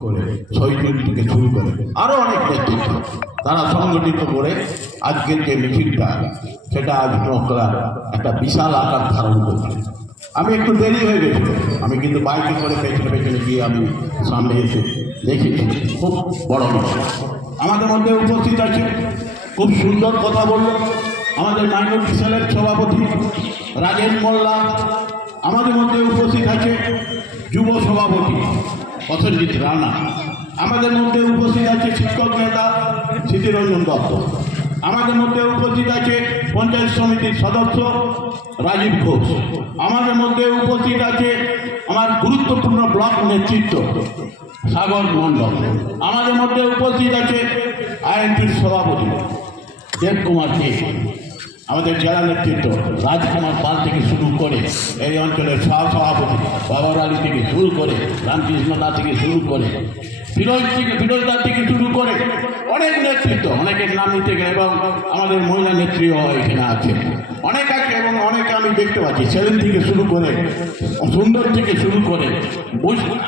করে শহীদ থেকে শুরু করে আরও অনেক নেতৃত্ব তারা সংগঠিত করে আজকের যে মিছিলটা সেটা আজ নকলার একটা বিশাল আকার ধারণ করছে। আমি একটু দেরি হয়ে গেছিল, আমি কিন্তু বাইকে করে পেছনে পেছনে গিয়ে আমি সামনে এসে দেখেছি খুব বড় মিছিল। আমাদের মধ্যে উপস্থিত আছে, খুব সুন্দর কথা বলল আমাদের মাইনরিটি সেলের সভাপতি রাজেন মোল্লা। আমাদের মধ্যে উপস্থিত আছে যুব সভাপতি প্রসেনজিৎ রানা। আমাদের মধ্যে উপস্থিত আছে শিক্ষক নেতা স্মৃতিরঞ্জন দত্ত। আমাদের মধ্যে উপস্থিত আছে পঞ্চায়েত সমিতির সদস্য রাজীব ঘোষ। আমাদের মধ্যে উপস্থিত আছে আমার গুরুত্বপূর্ণ ব্লক নেতৃত্ব সাগর মণ্ডল। আমাদের মধ্যে উপস্থিত আছে আইএনটির সভাপতি দেবকুমার দে। আমাদের জেলা নেতৃত্ব রাজকুমার পাল থেকে শুরু করে এই অঞ্চলের সভাপতি বাবার আলী থেকে শুরু করে রামকৃষ্ণ দা থেকে শুরু করে ফিরোজদার থেকে শুরু করে অনেক নেতৃত্ব, অনেকের নাম নিতে গেলে, এবং আমাদের মহিলা নেত্রীও এখানে আছে, অনেক আছে এবং অনেকে আমি দেখতে পাচ্ছি সেদিন থেকে শুরু করে সুন্দর থেকে শুরু করে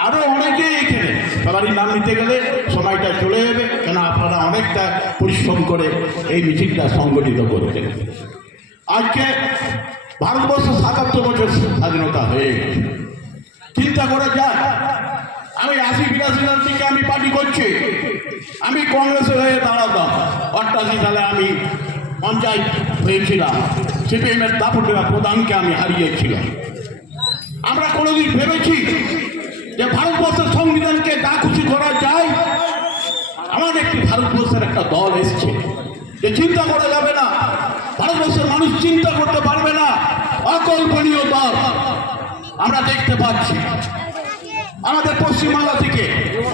আরও অনেকেই এখানে। সবারই নাম নিতে গেলে সময়টা চলে যাবে, কেন আপনারা অনেকটা পরিশ্রম করে এই মিছিলটা সংগঠিত করেছেন। আজকে ভারতবর্ষ ৭৭ বছর স্বাধীনতা হয়ে গেছে। চিন্তা করা যায়, আমি ৮০-৮২ সাল থেকে আমি পার্টি করছি। আমি কংগ্রেসের হয়ে দাঁড়াতাম। ৮৮ সালে আমি পঞ্চায়েত হয়েছিলাম, সিপিএমের দাপুটেরা প্রধানকে আমি হারিয়েছিলাম। আমরা কোনোদিন ভেবেছি যে ভারতবর্ষের সংবিধানকে যা খুশি করা যায়। আমাদের একটি ভারতবর্ষের একটা দল এসছে যে চিন্তা করা যাবে না, ভারতবর্ষের মানুষ চিন্তা করতে পারবে না, অকল্পনীয় দল আমরা দেখতে পাচ্ছি। আমাদের পশ্চিমবাংলা থেকে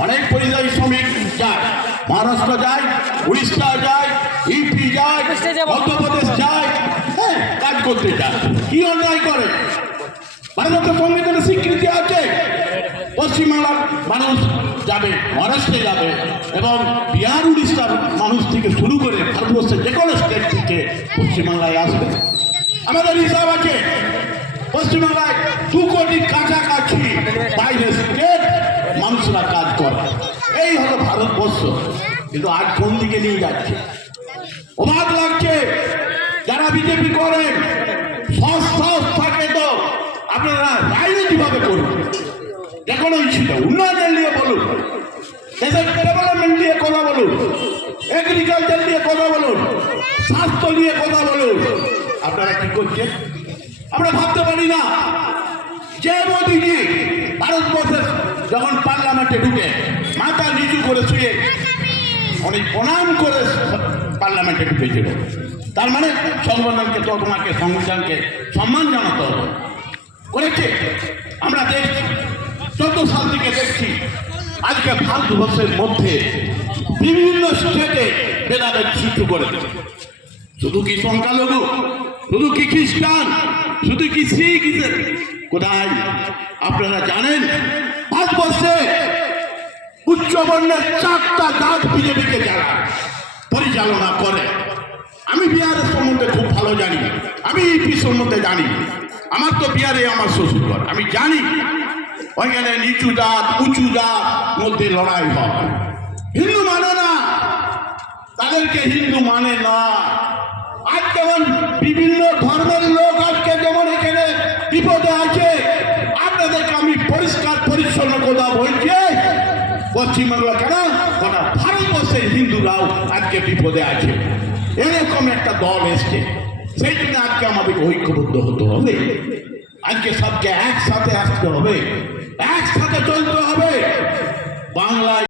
অনেক পরিযায়ী শ্রমিক যায়, মহারাষ্ট্র যায়, উড়িষ্যা যায়, ইউপি যায়, মধ্যপ্রদেশ যায়, হ্যাঁ কাজ করতে যায়। কি অন্যায় করে? ভারতের সংবিধানের স্বীকৃতি আছে, পশ্চিমবাংলার মানুষ যাবে, মহারাষ্ট্রে যাবে, এবং বিহার উড়িষ্যার মানুষ থেকে শুরু করে ভারতবর্ষের যে কোনো স্টেট থেকে পশ্চিমবাংলায় আসবে। আমাদের হিসাব আছে পশ্চিমবাংলায় 2 কোটি কাছাকাছি বাইরের স্টেট মানুষরা কাজ করে। এই হলো ভারতবর্ষ। কিন্তু আজ কোন দিকে নিয়ে যাচ্ছে অবাক লাগছে। যারা বিজেপি করেন সাহস থাকে তো আপনারা রাজনীতিভাবে করুন, যে কোনো ইস্যুতে উন্নয়নের নিয়ে বলুন, দেশের ডেভেলপমেন্ট নিয়ে কথা বলুন, এগ্রিকালচার নিয়ে কথা বলুন, স্বাস্থ্য নিয়ে কথা বলুন। আপনারা কি করছেন আমরা ভাবতে পারি না। যে মোদিজি ভারতবর্ষের যখন পার্লামেন্টে ঢুকে মাথা নিচু করে শুয়ে অনেক প্রণাম করে পার্লামেন্টে ঢুকেছিল, তার মানে সংবিধানকে তো তোমাকে সংবিধানকে সম্মান জানাতে হবে, করেছে। আমরা দেখছি 14 সাল থেকে দেখছি আজকে ভারতবর্ষের মধ্যে বিভিন্ন স্টেটে ভেদাভেদ সৃষ্টি করে। শুধু কি সংখ্যালঘু, শুধু কি খ্রিস্টান, শুধু কি শিখ, কোথায় আপনারা জানেন ভারতবর্ষে উচ্চবর্ণের 4টা জাত বিজেপিকে যারা পরিচালনা করে। আমি বিহারের সম্বন্ধে খুব ভালো জানি, আমি ইউপি সম্বন্ধে জানি। আমার তো বিহারে আমার শ্বশুরঘর, আমি জানি ওইখানে নিচু জাত উঁচু জাত মধ্যে লড়াই হয়। হিন্দু মানে না, তাদেরকে হিন্দু মানে না। আজ যেমন বিভিন্ন ধর্মের লোক আজকে যেমন এখানে বিপদে আছে, আপনাদেরকে আমি পরিষ্কার পরিচ্ছন্ন কথা বলছি, পশ্চিমবাংলা কেন গোটা ভারতবর্ষের হিন্দুরাও আজকে বিপদে আছে। এরকম একটা দল এসছে, সেই জন্য আজকে আমাদের ঐক্যবদ্ধ হতে হবে। আজকে সবকে একসাথে আসতে হবে, একসাথে চলতে হবে। বাংলায়